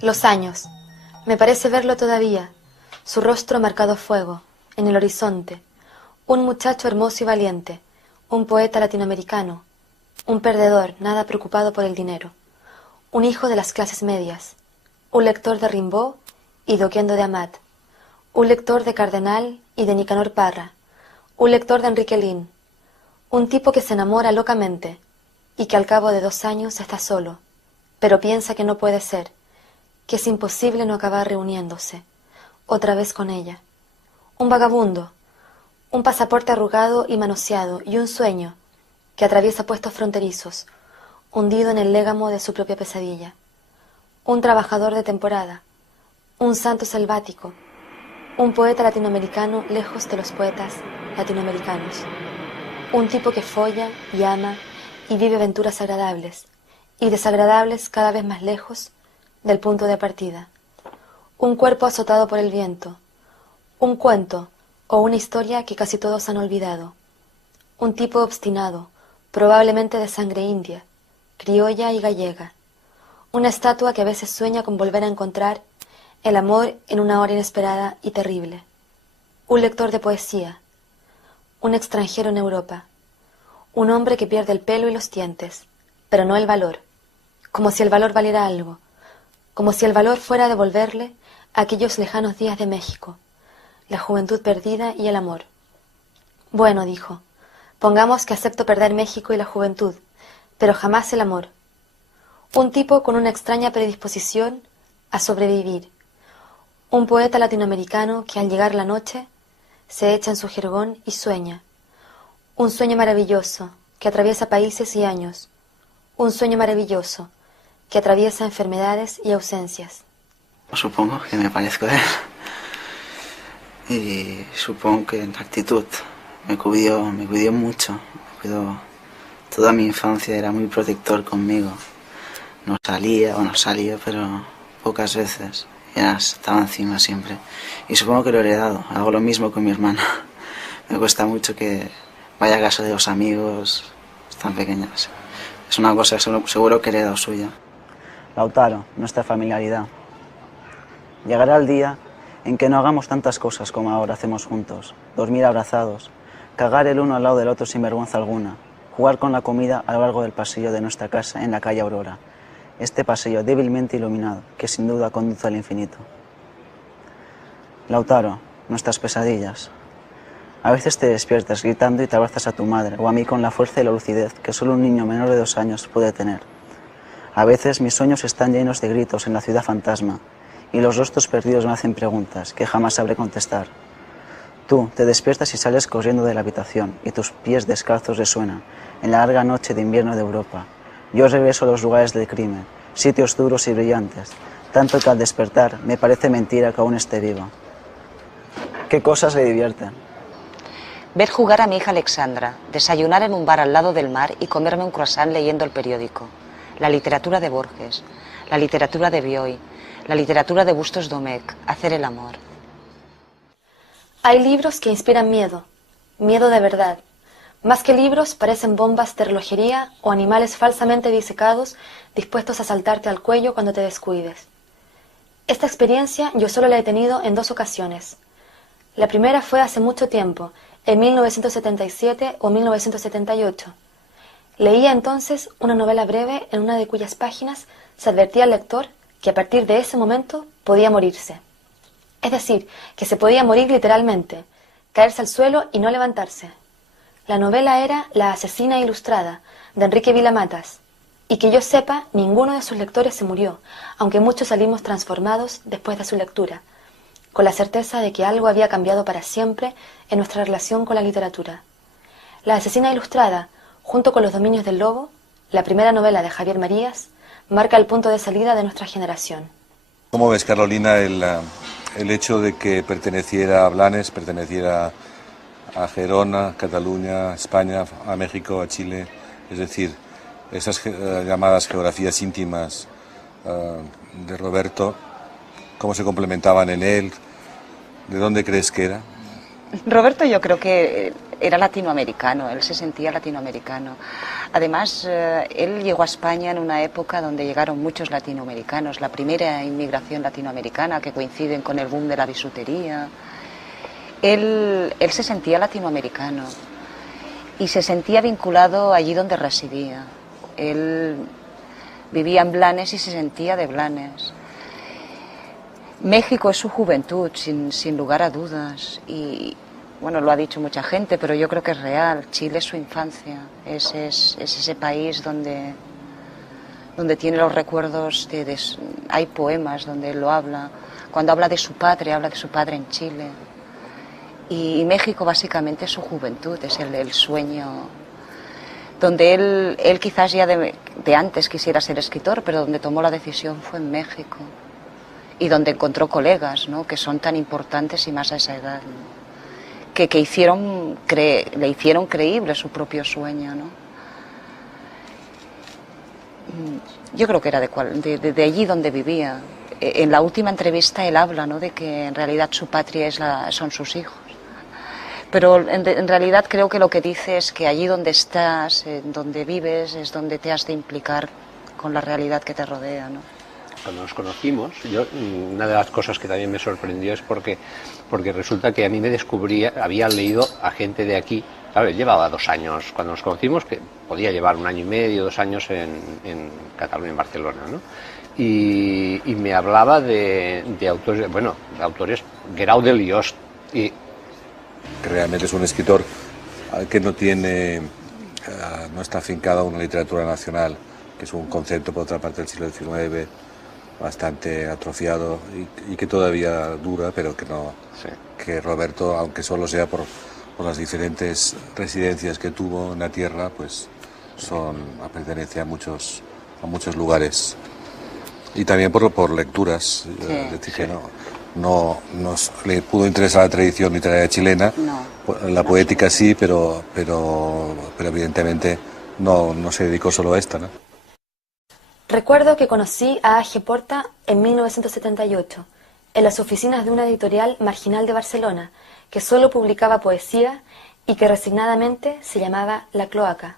Los años. Me parece verlo todavía, su rostro marcado a fuego, en el horizonte, un muchacho hermoso y valiente, un poeta latinoamericano, un perdedor nada preocupado por el dinero, un hijo de las clases medias, un lector de Rimbaud y de Oquendo de Amat, un lector de Cardenal y de Nicanor Parra, un lector de Enrique Lin, un tipo que se enamora locamente y que al cabo de 2 años está solo, pero piensa que no puede ser, que es imposible no acabar reuniéndose, otra vez con ella. Un vagabundo, un pasaporte arrugado y manoseado, y un sueño que atraviesa puestos fronterizos, hundido en el légamo de su propia pesadilla. Un trabajador de temporada, un santo selvático, un poeta latinoamericano lejos de los poetas latinoamericanos. Un tipo que folla y ama y vive aventuras agradables, y desagradables cada vez más lejos del punto de partida. Un cuerpo azotado por el viento, un cuento o una historia que casi todos han olvidado. Un tipo obstinado, probablemente de sangre india, criolla y gallega. Una estatua que a veces sueña con volver a encontrar el amor en una hora inesperada y terrible. Un lector de poesía, un extranjero en Europa, un hombre que pierde el pelo y los dientes, pero no el valor, como si el valor valiera algo, como si el valor fuera a devolverle aquellos lejanos días de México, la juventud perdida y el amor. Bueno, dijo, pongamos que acepto perder México y la juventud, pero jamás el amor. Un tipo con una extraña predisposición a sobrevivir. Un poeta latinoamericano que al llegar la noche se echa en su jergón y sueña. Un sueño maravilloso que atraviesa países y años. Un sueño maravilloso que atraviesa enfermedades y ausencias. Supongo que me parezco a él. Y supongo que en actitud me cuidó mucho. Toda mi infancia era muy protector conmigo. No salía, pero pocas veces. Ya estaba encima siempre. Y supongo que lo he heredado. Hago lo mismo con mi hermana. Me cuesta mucho que vaya a casa de los amigos tan pequeñas. Es una cosa seguro que he heredado suya. Lautaro, nuestra familiaridad. Llegará el día en que no hagamos tantas cosas como ahora hacemos juntos. Dormir abrazados, cagar el uno al lado del otro sin vergüenza alguna, jugar con la comida a lo largo del pasillo de nuestra casa en la calle Aurora. Este pasillo débilmente iluminado, que sin duda conduce al infinito. Lautaro, nuestras pesadillas. A veces te despiertas gritando y te abrazas a tu madre, o a mí con la fuerza y la lucidez que solo un niño menor de 2 años puede tener. A veces mis sueños están llenos de gritos en la ciudad fantasma, y los rostros perdidos me hacen preguntas que jamás sabré contestar. Tú te despiertas y sales corriendo de la habitación, y tus pies descalzos resuenan en la larga noche de invierno de Europa. Yo regreso a los lugares del crimen, sitios duros y brillantes, tanto que al despertar me parece mentira que aún esté vivo. ¿Qué cosas le divierten? Ver jugar a mi hija Alexandra, desayunar en un bar al lado del mar y comerme un croissant leyendo el periódico. La literatura de Borges, la literatura de Bioy, la literatura de Bustos Domecq, hacer el amor. Hay libros que inspiran miedo, miedo de verdad. Más que libros parecen bombas de relojería o animales falsamente disecados dispuestos a saltarte al cuello cuando te descuides. Esta experiencia yo solo la he tenido en 2 ocasiones. La primera fue hace mucho tiempo, en 1977 o 1978. Leía entonces una novela breve en una de cuyas páginas se advertía al lector que a partir de ese momento podía morirse. Es decir, que se podía morir literalmente, caerse al suelo y no levantarse. La novela era La asesina ilustrada, de Enrique Vila-Matas, y que yo sepa, ninguno de sus lectores se murió, aunque muchos salimos transformados después de su lectura, con la certeza de que algo había cambiado para siempre en nuestra relación con la literatura. La asesina ilustrada, junto con Los dominios del lobo, la primera novela de Javier Marías, marca el punto de salida de nuestra generación. ¿Cómo ves, Carolina, el hecho de que perteneciera a Blanes, perteneciera a Gerona, Cataluña, España, a México, a Chile, es decir, esas llamadas geografías íntimas de Roberto, cómo se complementaban en él, ¿de dónde crees que era? Roberto yo creo que era latinoamericano, él se sentía latinoamericano. Además, él llegó a España en una época donde llegaron muchos latinoamericanos, la primera inmigración latinoamericana que coinciden con el boom de la bisutería. Él se sentía latinoamericano y se sentía vinculado allí donde residía. Él vivía en Blanes y se sentía de Blanes. México es su juventud, sin lugar a dudas, y bueno, lo ha dicho mucha gente, pero yo creo que es real. Chile es su infancia, es ese país donde tiene los recuerdos, hay poemas donde él lo habla. Cuando habla de su padre en Chile. Y México básicamente es su juventud, es el sueño, donde él quizás ya de antes quisiera ser escritor, pero donde tomó la decisión fue en México. Y donde encontró colegas, ¿no?, que son tan importantes y más a esa edad, ¿no?, que le hicieron creíble su propio sueño, ¿no? Yo creo que era de allí donde vivía. En la última entrevista él habla, ¿no?, de que en realidad su patria son sus hijos. Pero en realidad creo que lo que dice es que allí donde estás, donde vives, es donde te has de implicar con la realidad que te rodea, ¿no? Cuando nos conocimos, una de las cosas que también me sorprendió es porque resulta que a mí me descubría, había leído a gente de aquí, ¿sabes? Llevaba 2 años, cuando nos conocimos, que podía llevar 1 año y medio, 2 años en Cataluña, en Barcelona, ¿no? Y me hablaba de autores, bueno, de autores, Guerau de Liost, y Que realmente es un escritor que no está afincado a una literatura nacional, que es un concepto, por otra parte, del siglo XIX, bastante atrofiado y que todavía dura, pero que no, sí, que Roberto, aunque solo sea por las diferentes residencias que tuvo en la tierra, pues pertenece a muchos lugares, y también por lecturas, sí, es decir, sí, que no le pudo interesar la tradición literaria chilena, la poética sí, pero evidentemente no se dedicó solo a esta, ¿no? Recuerdo que conocí a A.G. Porta en 1978, en las oficinas de una editorial marginal de Barcelona, que solo publicaba poesía y que resignadamente se llamaba La Cloaca.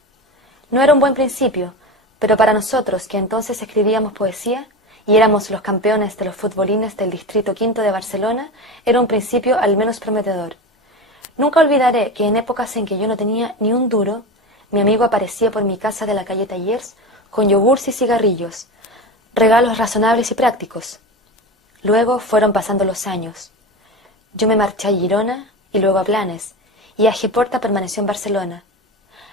No era un buen principio, pero para nosotros, que entonces escribíamos poesía y éramos los campeones de los futbolines del Distrito V de Barcelona, era un principio al menos prometedor. Nunca olvidaré que en épocas en que yo no tenía ni un duro, mi amigo aparecía por mi casa de la calle Tallers con yogures y cigarrillos, regalos razonables y prácticos. Luego fueron pasando los años. Yo me marché a Girona y luego a Blanes, y A.G. Porta permaneció en Barcelona.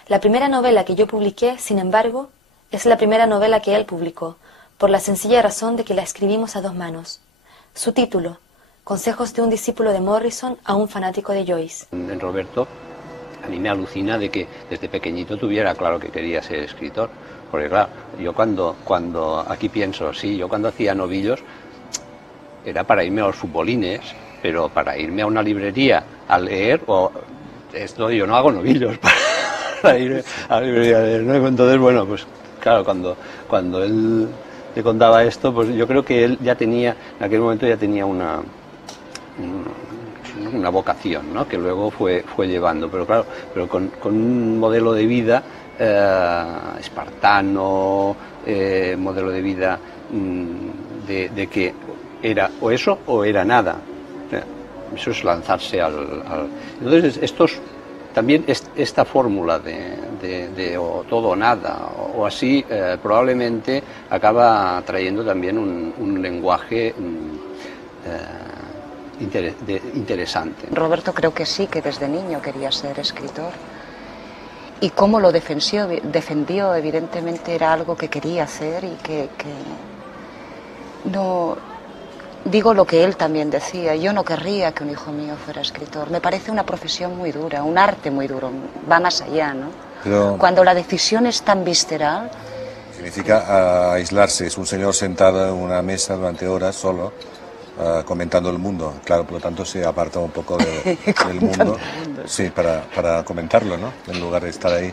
La primera novela que yo publiqué, sin embargo, es la primera novela que él publicó, por la sencilla razón de que la escribimos a 2 manos. Su título, Consejos de un discípulo de Morrison a un fanático de Joyce. En Roberto, a mí me alucina de que desde pequeñito tuviera claro que quería ser escritor. Porque claro, yo cuando aquí pienso, sí, yo cuando hacía novillos era para irme a los futbolines, pero para irme a una librería a leer, yo no hago novillos para ir a la librería a leer, ¿no? Entonces, bueno, pues claro, cuando él te contaba esto, pues yo creo que él ya tenía, en aquel momento ya tenía una vocación, ¿no?, que luego fue llevando, pero claro, con un modelo de vida espartano, modelo de vida de que era o eso o era nada. Eso es lanzarse Entonces también esta fórmula de o todo o nada o así, probablemente acaba trayendo también un lenguaje interesante. Roberto creo que sí, que desde niño quería ser escritor. Y cómo lo defendió, evidentemente era algo que quería hacer y que no... Digo lo que él también decía, yo no querría que un hijo mío fuera escritor. Me parece una profesión muy dura, un arte muy duro, va más allá, ¿no? Pero cuando la decisión es tan visceral... Significa aislarse, es un señor sentado en una mesa durante horas solo, comentando el mundo. Claro, por lo tanto se aparta un poco del mundo. Sí, para comentarlo, ¿no? En lugar de estar ahí.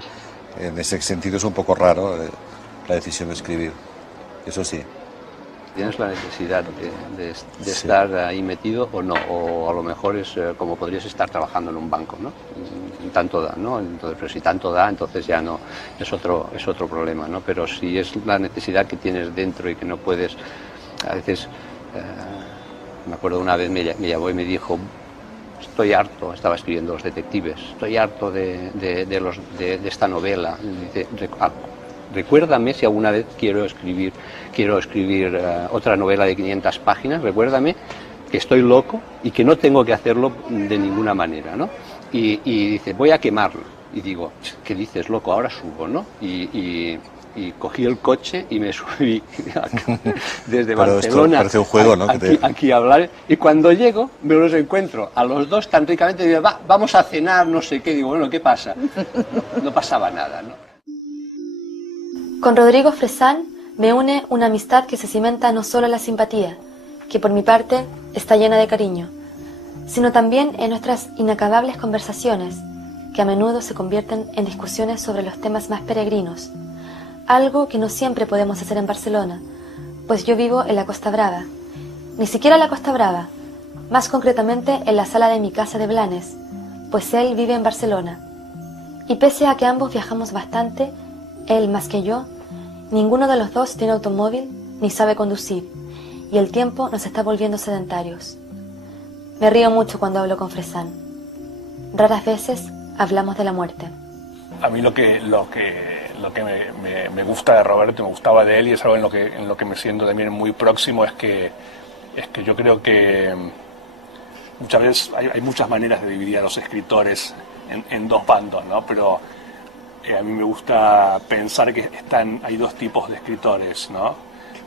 En ese sentido es un poco raro la decisión de escribir. Eso sí. ¿Tienes la necesidad de Sí. estar ahí metido o no? O a lo mejor es como podrías estar trabajando en un banco, ¿no? Y tanto da, ¿no? Entonces, pero si tanto da, entonces ya no, es otro problema, ¿no? Pero si es la necesidad que tienes dentro y que no puedes, a veces, me acuerdo una vez me llamó y me dijo, estoy harto, estaba escribiendo Los Detectives, estoy harto de esta novela. Dice, recuérdame si alguna vez quiero escribir otra novela de 500 páginas, recuérdame que estoy loco y que no tengo que hacerlo de ninguna manera, ¿no? Y dice, voy a quemarlo. Y digo, ¿qué dices, loco? Ahora subo, ¿no? Y cogí el coche y me subí desde Barcelona. Esto parece un juego, ¿no? Aquí a hablar. Y cuando llego, me los encuentro a los dos tan ricamente. Digo, vamos a cenar, no sé qué. Digo, bueno, ¿qué pasa? No pasaba nada, ¿no? Con Rodrigo Fresán me une una amistad que se cimenta no solo en la simpatía, que por mi parte está llena de cariño, sino también en nuestras inacabables conversaciones, que a menudo se convierten en discusiones sobre los temas más peregrinos, algo que no siempre podemos hacer en Barcelona, pues yo vivo en la Costa Brava, ni siquiera en la Costa Brava, más concretamente en la sala de mi casa de Blanes, pues él vive en Barcelona. Y pese a que ambos viajamos bastante, él más que yo, ninguno de los dos tiene automóvil ni sabe conducir, y el tiempo nos está volviendo sedentarios. Me río mucho cuando hablo con Fresán. Raras veces hablamos de la muerte. A mí lo que me gusta de Roberto, me gustaba de él, y es algo en lo que me siento también muy próximo, es que yo creo que muchas veces hay muchas maneras de dividir a los escritores en dos bandos, ¿no? Pero a mí me gusta pensar que hay dos tipos de escritores, ¿no?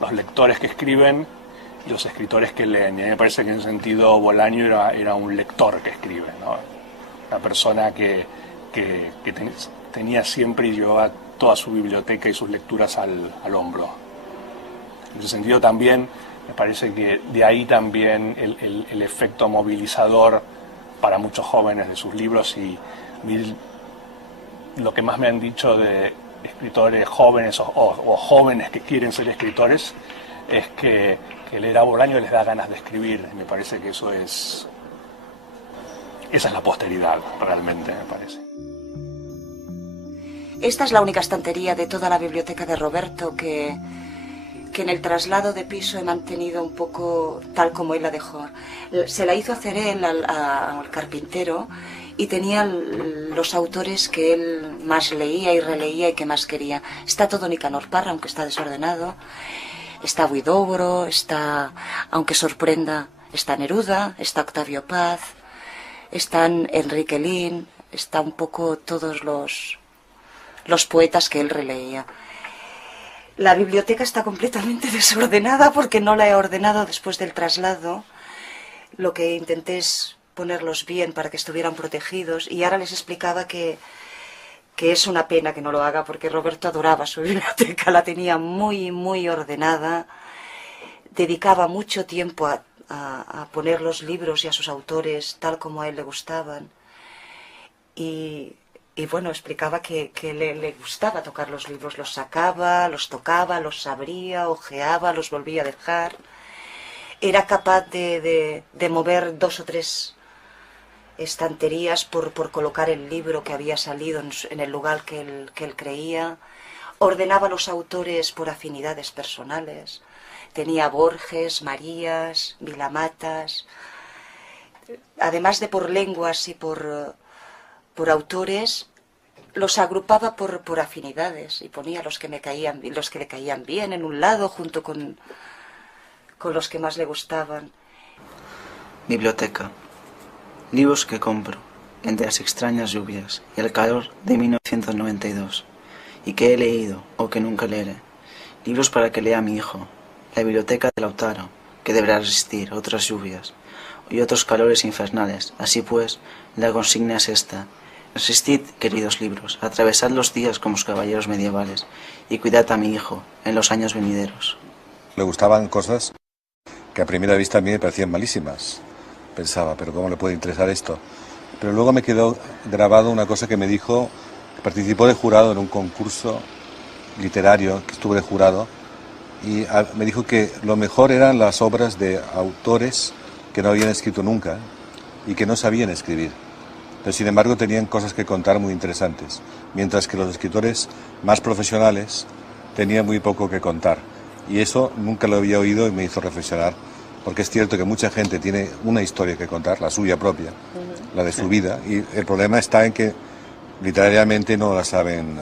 Los lectores que escriben y los escritores que leen. Y a mí me parece que en ese sentido Bolaño era un lector que escribe, ¿no? Una persona que tenía siempre y llevaba toda su biblioteca y sus lecturas al hombro. En ese sentido también me parece que de ahí también el efecto movilizador para muchos jóvenes de sus libros, y lo que más me han dicho de escritores jóvenes o jóvenes que quieren ser escritores es que leer a Bolaño les da ganas de escribir. Me parece que esa es la posteridad, realmente, me parece. Esta es la única estantería de toda la biblioteca de Roberto que en el traslado de piso he mantenido un poco tal como él la dejó. Se la hizo hacer él al carpintero, y tenía los autores que él más leía y releía y que más quería. Está todo Nicanor Parra, aunque está desordenado. Está Huidobro, está, aunque sorprenda, está Neruda, está Octavio Paz, están Enrique Lin, está un poco todos los poetas que él releía. La biblioteca está completamente desordenada porque no la he ordenado después del traslado. Lo que intenté es ponerlos bien para que estuvieran protegidos, y ahora les explicaba que es una pena que no lo haga, porque Roberto adoraba su biblioteca, la tenía muy, muy ordenada, dedicaba mucho tiempo a poner los libros y a sus autores tal como a él le gustaban, y bueno, explicaba que le gustaba tocar los libros, los sacaba, los tocaba, los abría, ojeaba, los volvía a dejar. Era capaz de mover 2 o 3 estanterías por colocar el libro que había salido en el lugar que él creía. Ordenaba los autores por afinidades personales. Tenía Borges, Marías, Vilamatas. Además de por lenguas y por autores, los agrupaba por afinidades, y ponía los que le caían bien en un lado junto con los que más le gustaban. Biblioteca. Libros que compro entre las extrañas lluvias y el calor de 1992, y que he leído o que nunca leeré. Libros para que lea mi hijo. La biblioteca de Lautaro, que deberá resistir otras lluvias y otros calores infernales. Así pues, la consigna es esta: resistid, queridos libros, atravesad los días como los caballeros medievales, y cuidad a mi hijo en los años venideros. Le gustaban cosas que a primera vista a mí me parecían malísimas. Pensaba, pero ¿cómo le puede interesar esto? Pero luego me quedó grabado una cosa que me dijo, que participó de jurado en un concurso literario, que estuve de jurado, y me dijo que lo mejor eran las obras de autores que no habían escrito nunca y que no sabían escribir. Pero sin embargo tenían cosas que contar muy interesantes, mientras que los escritores más profesionales tenían muy poco que contar. Y eso nunca lo había oído y me hizo reflexionar, porque es cierto que mucha gente tiene una historia que contar, la suya propia, la de su vida, y el problema está en que literariamente no la saben,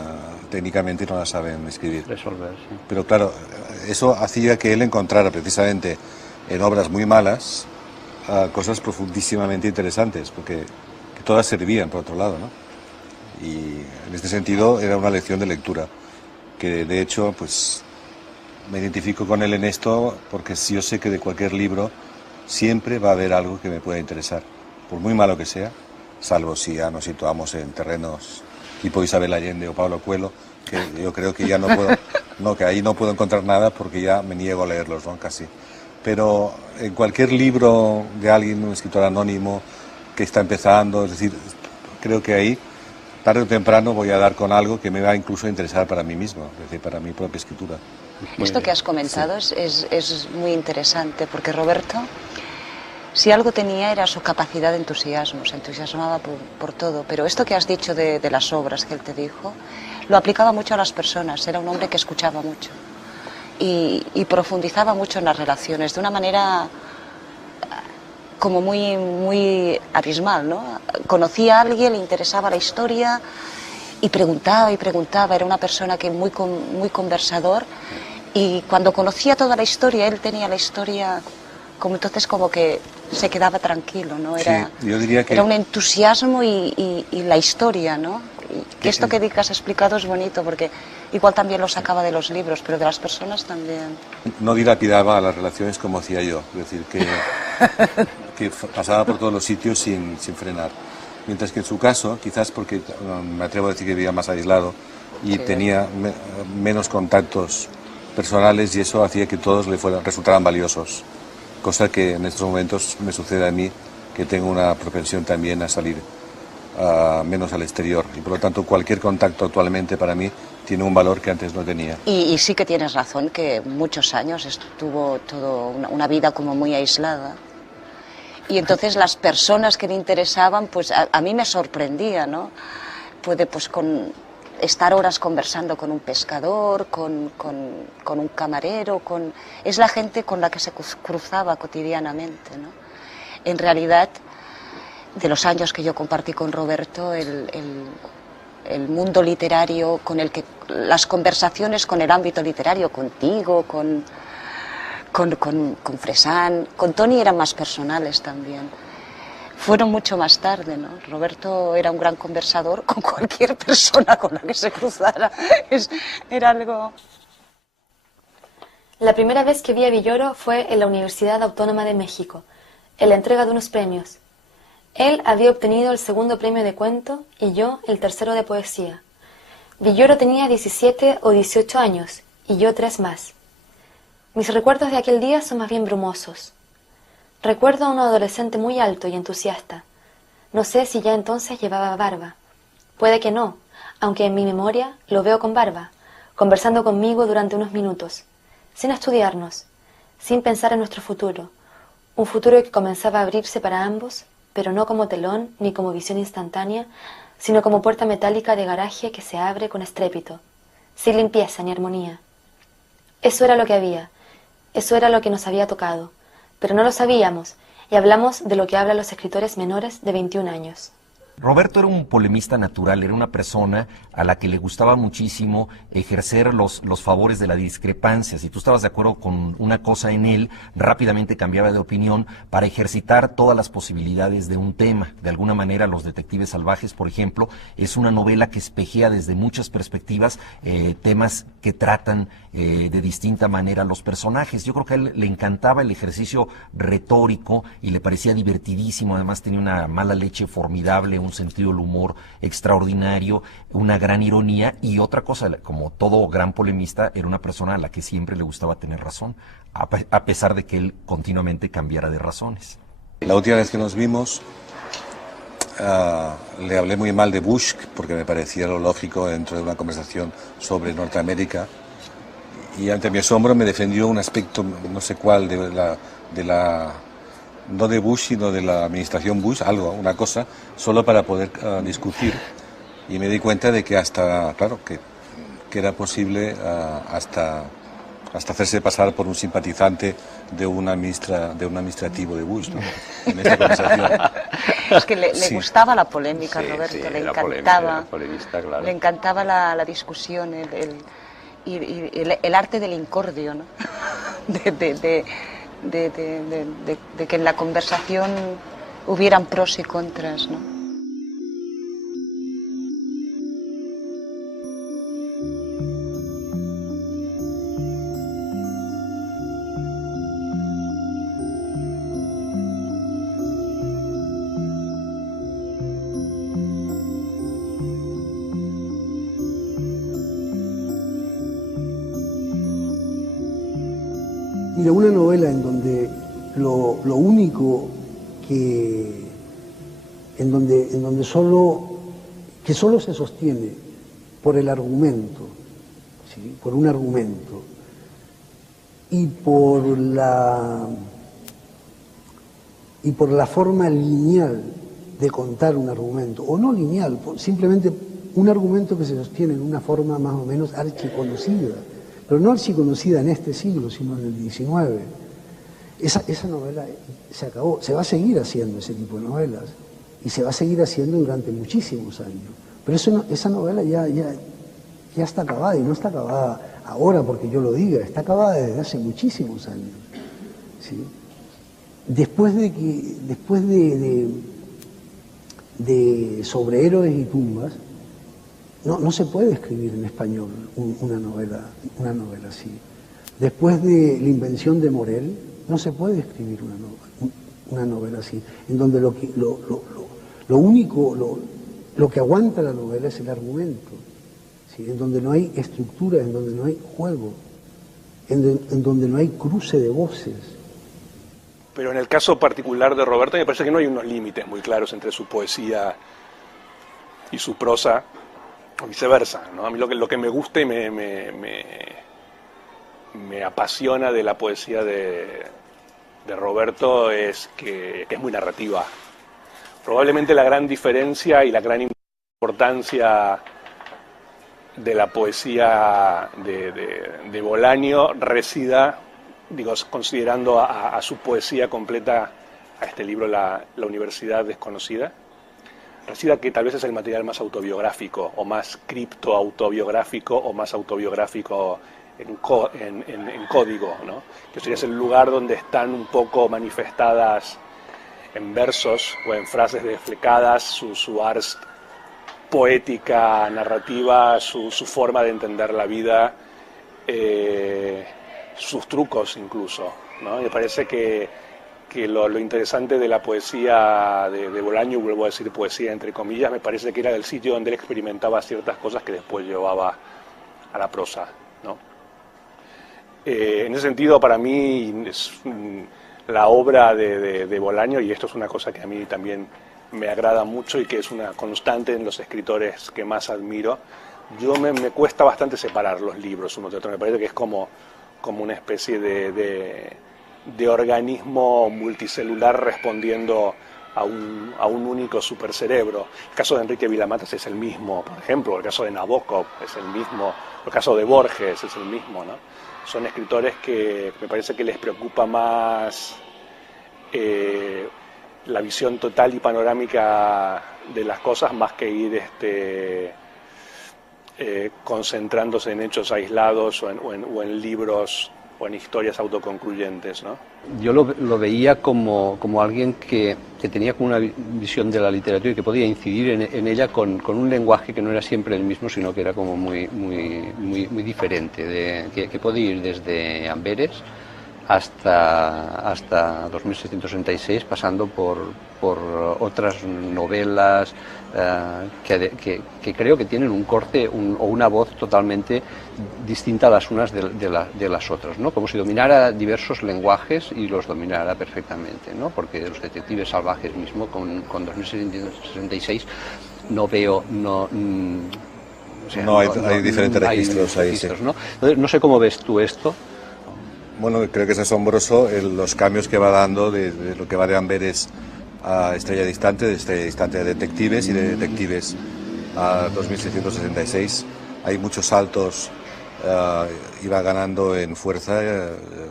técnicamente no la saben escribir. Resolver, sí. Pero claro, eso hacía que él encontrara precisamente en obras muy malas cosas profundísimamente interesantes, porque que todas servían por otro lado, ¿no? Y en este sentido era una lección de lectura, que de hecho pues me identifico con él en esto, porque yo sé que de cualquier libro siempre va a haber algo que me pueda interesar, por muy malo que sea, salvo si ya nos situamos en terrenos tipo Isabel Allende o Pablo Coelho, que yo creo que ya no puedo, que ahí no puedo encontrar nada porque ya me niego a leerlos, ¿no? Casi. Pero en cualquier libro de alguien, un escritor anónimo que está empezando, es decir, creo que ahí, tarde o temprano, voy a dar con algo que me va incluso a interesar para mí mismo, es decir, para mi propia escritura. Esto que has comentado es muy interesante, porque Roberto, si algo tenía era su capacidad de entusiasmo, se entusiasmaba por todo, pero esto que has dicho de las obras que él te dijo, lo aplicaba mucho a las personas, era un hombre que escuchaba mucho y profundizaba mucho en las relaciones, de una manera como muy abismal, ¿no? Conocía a alguien, le interesaba la historia y preguntaba, era una persona que muy conversador, y cuando conocía toda la historia, él tenía la historia como entonces como que se quedaba tranquilo, ¿no? Era, sí, yo diría que... era un entusiasmo y la historia, ¿no? Y esto que has explicado es bonito, porque igual también lo sacaba de los libros, pero de las personas también. No dilapidaba a las relaciones como hacía yo, es decir, que pasaba por todos los sitios sin frenar. Mientras que en su caso, quizás porque me atrevo a decir que vivía más aislado y tenía menos contactos personales, y eso hacía que todos resultaran valiosos. Cosa que en estos momentos me sucede a mí, que tengo una propensión también a salir menos al exterior. Y por lo tanto cualquier contacto actualmente para mí tiene un valor que antes no tenía. Y sí que tienes razón, que muchos años estuvo toda una vida como muy aislada. Y entonces las personas que le interesaban, pues a mí me sorprendía, ¿no? Puede pues estar horas conversando con un pescador, con un camarero, es la gente con la que se cruzaba cotidianamente, ¿no? En realidad, de los años que yo compartí con Roberto, el mundo literario, las conversaciones con el ámbito literario, contigo, con Fresán, con Toni eran más personales también. Fueron mucho más tarde, ¿no? Roberto era un gran conversador con cualquier persona con la que se cruzara. Era algo... La primera vez que vi a Villoro fue en la Universidad Autónoma de México, en la entrega de unos premios. Él había obtenido el segundo premio de cuento y yo el tercero de poesía. Villoro tenía 17 o 18 años y yo 3 más. Mis recuerdos de aquel día son más bien brumosos. Recuerdo a un adolescente muy alto y entusiasta. No sé si ya entonces llevaba barba. Puede que no, aunque en mi memoria lo veo con barba, conversando conmigo durante unos minutos, sin estudiarnos, sin pensar en nuestro futuro, un futuro que comenzaba a abrirse para ambos, pero no como telón ni como visión instantánea, sino como puerta metálica de garaje que se abre con estrépito, sin limpieza ni armonía. Eso era lo que había, eso era lo que nos había tocado, pero no lo sabíamos, y hablamos de lo que hablan los escritores menores de 21 años. Roberto era un polemista natural, era una persona a la que le gustaba muchísimo ejercer los favores de la discrepancia. Si tú estabas de acuerdo con una cosa en él, rápidamente cambiaba de opinión para ejercitar todas las posibilidades de un tema. De alguna manera, Los Detectives Salvajes, por ejemplo, es una novela que espejea desde muchas perspectivas temas que tratan de distinta manera a los personajes. Yo creo que a él le encantaba el ejercicio retórico y le parecía divertidísimo. Además tenía una mala leche formidable, un sentido del humor extraordinario, una gran ironía y otra cosa, como todo gran polemista, era una persona a la que siempre le gustaba tener razón, a pesar de que él continuamente cambiara de razones. La última vez que nos vimos, le hablé muy mal de Bush porque me parecía lo lógico dentro de una conversación sobre Norteamérica, y ante mi asombro me defendió un aspecto no sé cuál no de Bush sino de la administración Bush, una cosa, solo para poder discutir, y me di cuenta de que hasta, claro, que era posible hasta hacerse pasar por un simpatizante de un administrativo de Bush, ¿no? En esta conversación. Es que le Sí. gustaba la polémica, Sí, Roberto, sí, le era encantaba, polemista, claro. le encantaba la discusión, el arte del incordio, ¿no? de que en la conversación hubieran pros y contras, ¿no? Mira, una novela en donde lo único que solo se sostiene por el argumento, ¿sí? Por un argumento y por la forma lineal de contar un argumento, o no lineal, simplemente un argumento que se sostiene en una forma más o menos archiconocida, pero no archiconocida en este siglo, sino en el XIX. Esa novela se acabó. Se va a seguir haciendo ese tipo de novelas y se va a seguir haciendo durante muchísimos años. Pero esa novela ya está acabada, y no está acabada ahora porque yo lo diga, está acabada desde hace muchísimos años, ¿sí? Después de Sobre héroes y tumbas, no se puede escribir en español una novela así. Después de La invención de Morel, no se puede escribir una novela así, en donde lo que aguanta la novela es el argumento, ¿sí? En donde no hay estructura, en donde no hay juego, en donde no hay cruce de voces. Pero en el caso particular de Roberto me parece que no hay unos límites muy claros entre su poesía y su prosa, o viceversa, ¿no? A mí lo que me gusta y me apasiona de la poesía de Roberto es que es muy narrativa. Probablemente la gran diferencia y la gran importancia de la poesía de Bolaño resida, digo, considerando a su poesía completa, a este libro La Universidad Desconocida, resida que tal vez es el material más autobiográfico, o más criptoautobiográfico, o más autobiográfico en código, ¿no? Que sería el lugar donde están un poco manifestadas en versos o en frases desflecadas su ars poética, narrativa, su forma de entender la vida, sus trucos incluso, ¿no? Me parece que lo interesante de la poesía de Bolaño, vuelvo a decir poesía entre comillas, me parece que era el sitio donde él experimentaba ciertas cosas que después llevaba a la prosa, ¿no? En ese sentido, para mí, es la obra de Bolaño, y esto es una cosa que a mí también me agrada mucho y que es una constante en los escritores que más admiro. Me cuesta bastante separar los libros uno de otro. Me parece que es como una especie de organismo multicelular respondiendo a un único supercerebro. El caso de Enrique Villamatas es el mismo, por ejemplo, el caso de Nabokov es el mismo, el caso de Borges es el mismo, ¿no? Son escritores que me parece que les preocupa más la visión total y panorámica de las cosas, más que ir concentrándose en hechos aislados o en libros o en historias autoconcluyentes, ¿no? Yo lo veía como alguien que tenía como una visión de la literatura y que podía incidir en ella con un lenguaje que no era siempre el mismo, sino que era como muy diferente, que podía ir desde Amberes hasta 2666, pasando por otras novelas que creo que tienen un corte o una voz totalmente distinta a las unas de las otras, ¿no? Como si dominara diversos lenguajes y los dominara perfectamente, ¿no? Porque los detectives salvajes mismo con 2666 no veo... O sea, hay diferentes registros ahí, sí. ¿no? Entonces, no sé cómo ves tú esto. Bueno, creo que es asombroso los cambios que va dando de lo que va de Amberes a Estrella Distante, de Estrella Distante a Detectives y de Detectives a 2666. Hay muchos saltos, y va ganando en fuerza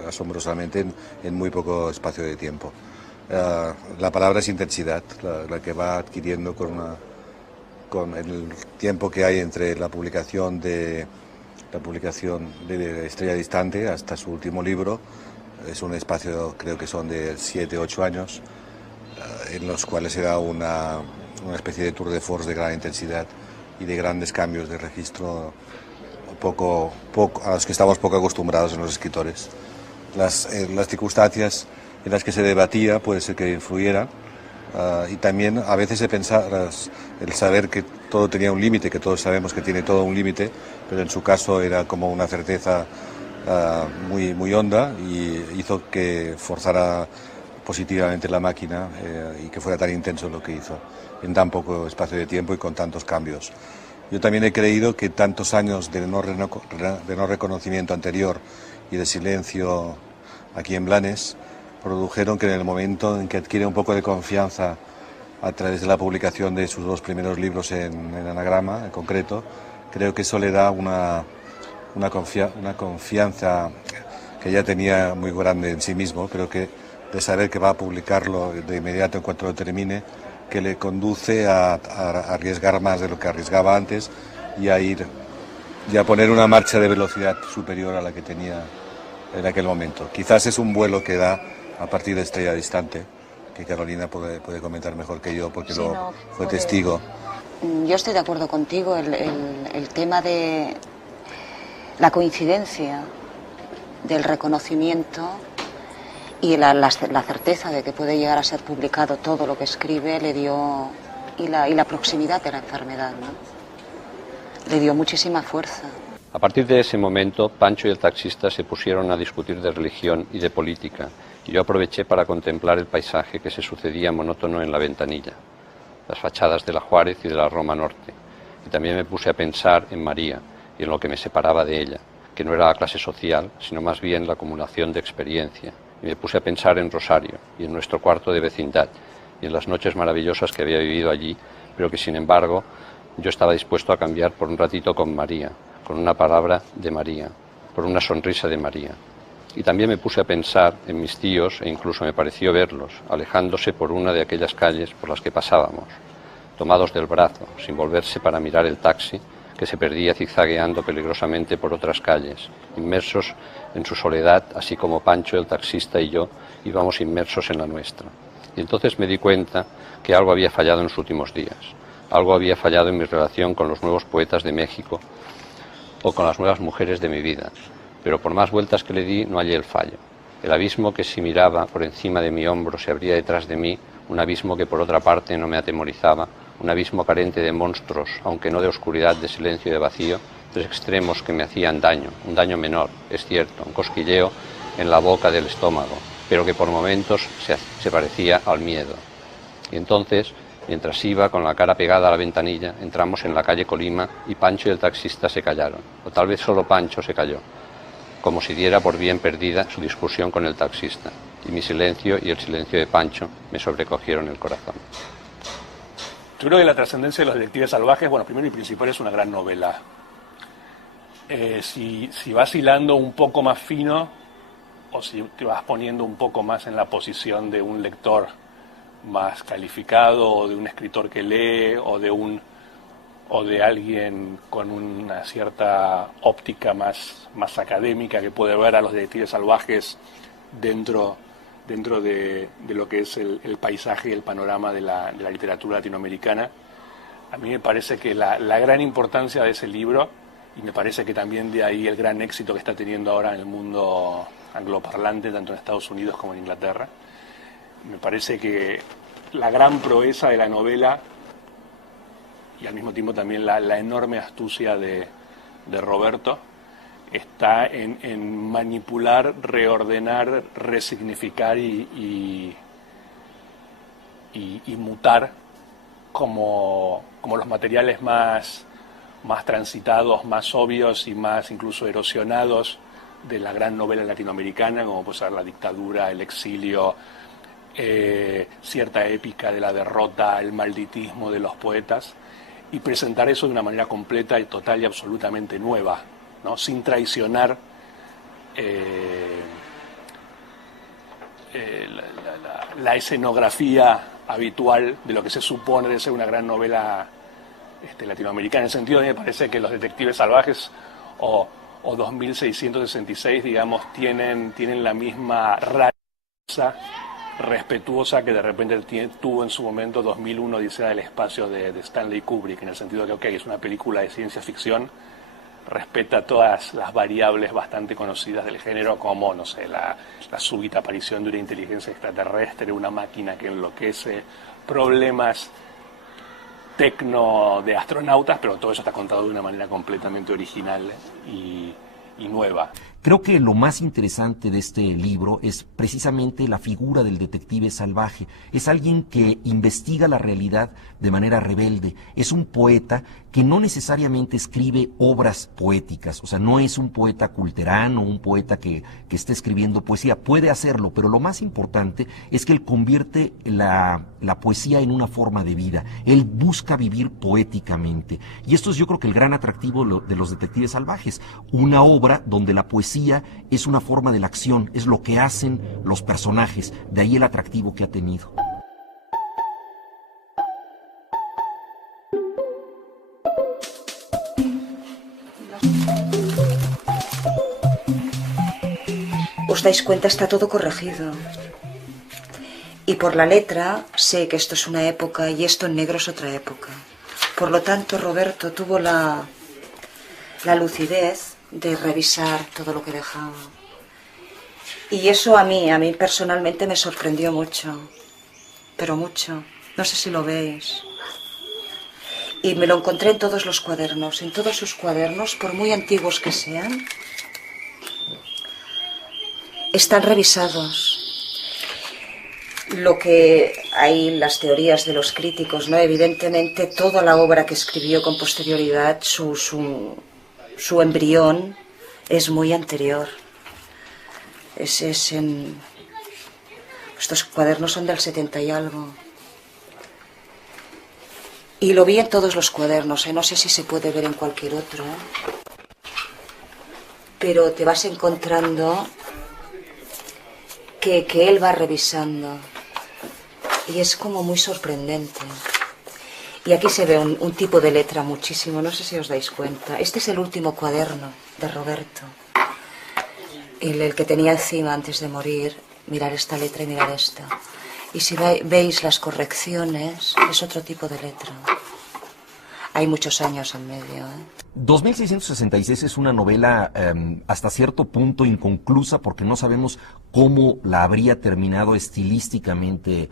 asombrosamente en muy poco espacio de tiempo. La palabra es intensidad, la que va adquiriendo con el tiempo que hay entre la publicación de Estrella Distante hasta su último libro. Es un espacio, creo que son de 7-8 años, en los cuales se da una especie de tour de force de gran intensidad y de grandes cambios de registro a los que estamos poco acostumbrados en los escritores. Las circunstancias en las que se debatía puede ser que influyeran, y también a veces el saber que todo tenía un límite, que todos sabemos que tiene todo un límite, pero en su caso era como una certeza muy, muy honda, y hizo que forzara positivamente la máquina y que fuera tan intenso lo que hizo en tan poco espacio de tiempo y con tantos cambios. Yo también he creído que tantos años de no reconocimiento anterior y de silencio aquí en Blanes produjeron que en el momento en que adquiere un poco de confianza a través de la publicación de sus 2 primeros libros en Anagrama, en concreto, creo que eso le da una confianza que ya tenía muy grande en sí mismo, pero que de saber que va a publicarlo de inmediato en cuanto lo termine, que le conduce a arriesgar más de lo que arriesgaba antes y a poner una marcha de velocidad superior a la que tenía en aquel momento. Quizás es un vuelo que da a partir de Estrella Distante, que Carolina puede comentar mejor que yo porque fue testigo. Yo estoy de acuerdo contigo, el tema de la coincidencia del reconocimiento y la certeza de que puede llegar a ser publicado todo lo que escribe le dio, y la proximidad de la enfermedad, ¿no? Le dio muchísima fuerza. A partir de ese momento, Pancho y el taxista se pusieron a discutir de religión y de política, y yo aproveché para contemplar el paisaje que se sucedía monótono en la ventanilla, las fachadas de la Juárez y de la Roma Norte, y también me puse a pensar en María y en lo que me separaba de ella, que no era la clase social, sino más bien la acumulación de experiencia, y me puse a pensar en Rosario y en nuestro cuarto de vecindad, y en las noches maravillosas que había vivido allí, pero que sin embargo yo estaba dispuesto a cambiar por un ratito con María, con una palabra de María, por una sonrisa de María. Y también me puse a pensar en mis tíos e incluso me pareció verlos, alejándose por una de aquellas calles por las que pasábamos, tomados del brazo, sin volverse para mirar el taxi, que se perdía zigzagueando peligrosamente por otras calles, inmersos en su soledad, así como Pancho, el taxista, y yo íbamos inmersos en la nuestra. Y entonces me di cuenta que algo había fallado en los últimos días, algo había fallado en mi relación con los nuevos poetas de México o con las nuevas mujeres de mi vida, pero por más vueltas que le di no hallé el fallo. El abismo que si miraba por encima de mi hombro se abría detrás de mí, un abismo que por otra parte no me atemorizaba, un abismo carente de monstruos, aunque no de oscuridad, de silencio y de vacío, 3 extremos que me hacían daño, un daño menor, es cierto, un cosquilleo en la boca del estómago, pero que por momentos se parecía al miedo. Y entonces, mientras iba con la cara pegada a la ventanilla, entramos en la calle Colima y Pancho y el taxista se callaron, o tal vez solo Pancho se calló, como si diera por bien perdida su discusión con el taxista, y mi silencio y el silencio de Pancho me sobrecogieron el corazón. Yo creo que La trascendencia de los detectives salvajes, bueno, primero y principal es una gran novela. Si vas hilando un poco más fino, o si te vas poniendo un poco más en la posición de un lector más calificado, o de un escritor que lee, o de alguien con una cierta óptica más académica que puede ver a los detectives salvajes dentro de lo que es el paisaje y el panorama de la literatura latinoamericana. A mí me parece que la gran importancia de ese libro, y me parece que también de ahí el gran éxito que está teniendo ahora en el mundo angloparlante, tanto en Estados Unidos como en Inglaterra. Me parece que la gran proeza de la novela y al mismo tiempo también la enorme astucia de Roberto está en manipular, reordenar, resignificar y mutar como los materiales más transitados, más obvios y más incluso erosionados de la gran novela latinoamericana, como puede ser la dictadura, el exilio, cierta épica de la derrota, el malditismo de los poetas, y presentar eso de una manera completa y total y absolutamente nueva, ¿no? Sin traicionar la escenografía habitual de lo que se supone de ser una gran novela latinoamericana. En el sentido de me parece que Los Detectives Salvajes o 2666, digamos, tienen la misma rareza respetuosa que de repente tuvo en su momento 2001 Odisea del Espacio de Stanley Kubrick, en el sentido de que es una película de ciencia ficción, respeta todas las variables bastante conocidas del género, como, no sé, la súbita aparición de una inteligencia extraterrestre, una máquina que enloquece, problemas tecno de astronautas, pero todo eso está contado de una manera completamente original y nueva. Creo que lo más interesante de este libro es precisamente la figura del detective salvaje. Es alguien que investiga la realidad de manera rebelde. Es un poeta que no necesariamente escribe obras poéticas. O sea, no es un poeta culterano, un poeta que esté escribiendo poesía. Puede hacerlo, pero lo más importante es que él convierte la poesía en una forma de vida. Él busca vivir poéticamente. Y esto es, yo creo, que el gran atractivo de Los Detectives Salvajes. Una obra donde la poesía es una forma de la acción, es lo que hacen los personajes, de ahí el atractivo que ha tenido. ¿Os dais cuenta? Está todo corregido. Y por la letra sé que esto es una época y esto en negro es otra época. Por lo tanto, Roberto tuvo la lucidez de revisar todo lo que dejaba. Y eso a mí personalmente me sorprendió mucho, pero mucho. No sé si lo veis. Y me lo encontré en todos los cuadernos, en todos sus cuadernos, por muy antiguos que sean, están revisados. Lo que hay las teorías de los críticos, ¿no? Evidentemente toda la obra que escribió con posterioridad, su embrión es muy anterior. Estos cuadernos son del 70 y algo. Y lo vi en todos los cuadernos, no sé si se puede ver en cualquier otro. Pero te vas encontrando que él va revisando. Y es como muy sorprendente. Y aquí se ve un tipo de letra muchísimo, no sé si os dais cuenta. Este es el último cuaderno de Roberto. El que tenía encima antes de morir, mirar esta letra y mirar esta. Y si veis las correcciones, es otro tipo de letra. Hay muchos años en medio, 2666 es una novela hasta cierto punto inconclusa porque no sabemos cómo la habría terminado estilísticamente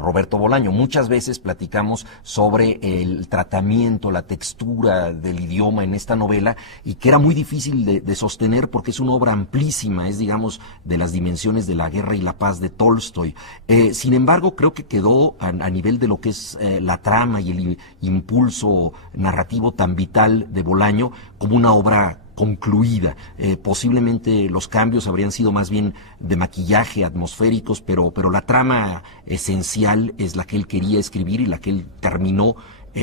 Roberto Bolaño. Muchas veces platicamos sobre el tratamiento, la textura del idioma en esta novela y que era muy difícil de sostener porque es una obra amplísima, es digamos de las dimensiones de La Guerra y la Paz de Tolstoy. Sin embargo, creo que quedó a nivel de lo que es la trama y el impulso narrativo tan vital de Bolaño como una obra concluida. Posiblemente los cambios habrían sido más bien de maquillaje, atmosféricos, pero la trama esencial es la que él quería escribir y la que él terminó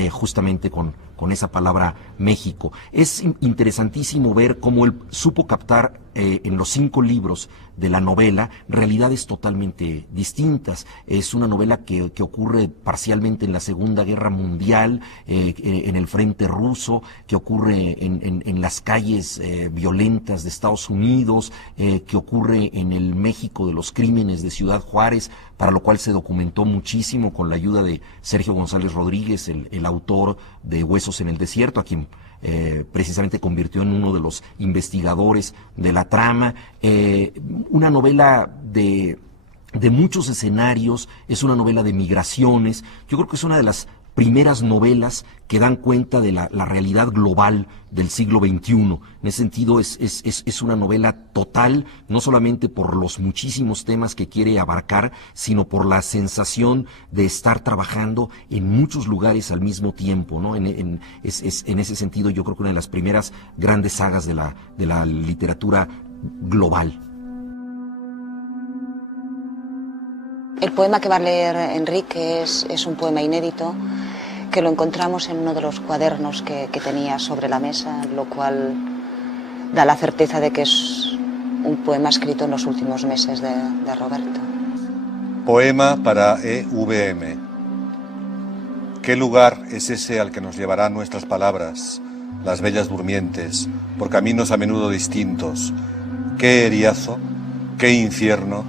justamente con esa palabra México. Es interesantísimo ver cómo él supo captar en los 5 libros de la novela realidades totalmente distintas. Es una novela que ocurre parcialmente en la Segunda Guerra Mundial, en el frente ruso, que ocurre en las calles violentas de Estados Unidos, que ocurre en el México de los crímenes de Ciudad Juárez, para lo cual se documentó muchísimo con la ayuda de Sergio González Rodríguez, el autor de Huesos en el Desierto, a quien precisamente convirtió en uno de los investigadores de la trama. Una novela de muchos escenarios, es una novela de migraciones. Yo creo que es una de las primeras novelas que dan cuenta de la realidad global del siglo XXI. En ese sentido es una novela total, no solamente por los muchísimos temas que quiere abarcar, sino por la sensación de estar trabajando en muchos lugares al mismo tiempo, ¿no? En ese sentido yo creo que una de las primeras grandes sagas de la literatura global. El poema que va a leer Enrique es un poema inédito que lo encontramos en uno de los cuadernos que tenía sobre la mesa, lo cual da la certeza de que es un poema escrito en los últimos meses de Roberto. Poema para EVM. ¿Qué lugar es ese al que nos llevarán nuestras palabras, las bellas durmientes, por caminos a menudo distintos? ¿Qué eriazo? ¿Qué infierno?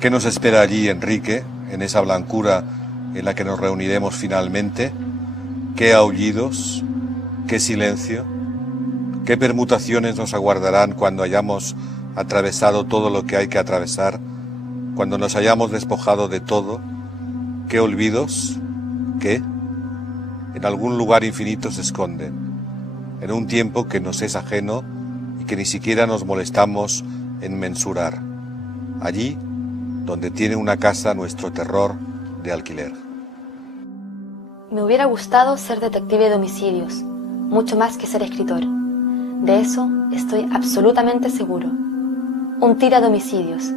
¿Qué nos espera allí, Enrique, en esa blancura en la que nos reuniremos finalmente? ¿Qué aullidos? ¿Qué silencio? ¿Qué permutaciones nos aguardarán cuando hayamos atravesado todo lo que hay que atravesar? Cuando nos hayamos despojado de todo. ¿Qué olvidos? ¿Qué? En algún lugar infinito se esconden, en un tiempo que nos es ajeno y que ni siquiera nos molestamos en mensurar. Allí donde tiene una casa nuestro terror de alquiler. Me hubiera gustado ser detective de homicidios, mucho más que ser escritor. De eso estoy absolutamente seguro. Un tira de homicidios,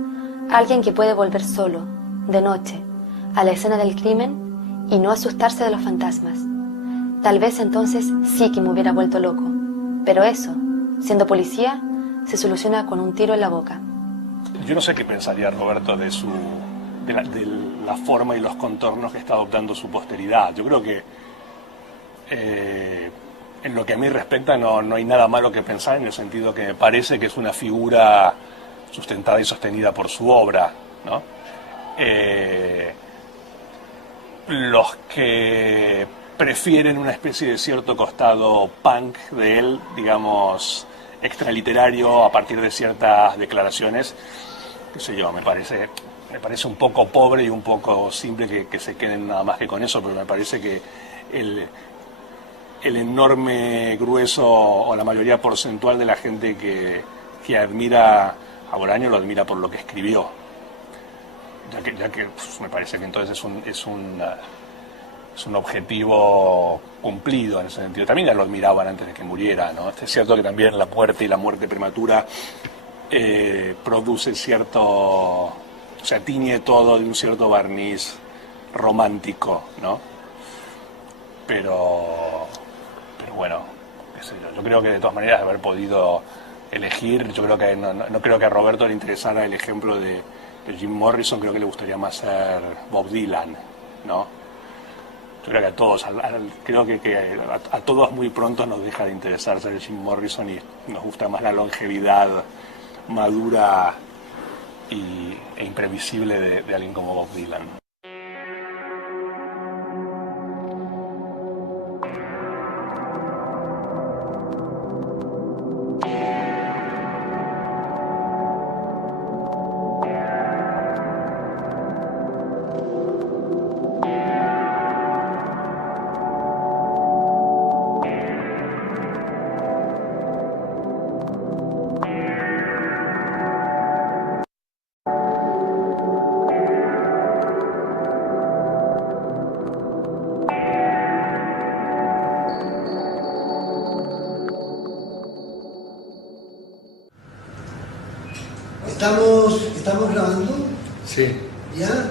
alguien que puede volver solo, de noche, a la escena del crimen y no asustarse de los fantasmas. Tal vez entonces sí que me hubiera vuelto loco, pero eso, siendo policía, se soluciona con un tiro en la boca. Yo no sé qué pensaría Roberto de la forma y los contornos que está adoptando su posteridad. Yo creo que en lo que a mí respecta no hay nada malo que pensar, en el sentido que me parece que es una figura sustentada y sostenida por su obra, ¿no? Los que prefieren una especie de cierto costado punk de él, digamos, extraliterario, a partir de ciertas declaraciones, qué sé yo, me parece un poco pobre y un poco simple que se queden nada más que con eso, pero me parece que el enorme grueso o la mayoría porcentual de la gente que admira a Bolaño lo admira por lo que escribió, ya que pues, me parece que entonces es un objetivo cumplido en ese sentido. También ya lo admiraban antes de que muriera, ¿no? Es cierto que también la muerte y la muerte prematura produce cierto, o sea, tiñe todo de un cierto barniz romántico, ¿no? Pero bueno, qué sé yo creo que de todas maneras haber podido elegir, yo creo que no creo que a Roberto le interesara el ejemplo de Jim Morrison, creo que le gustaría más ser Bob Dylan, ¿no? Yo creo que a todos, a todos muy pronto nos deja de interesar ser Jim Morrison y nos gusta más la longevidad madura e imprevisible de alguien como Bob Dylan. ¿Estamos grabando? Sí. ¿Ya?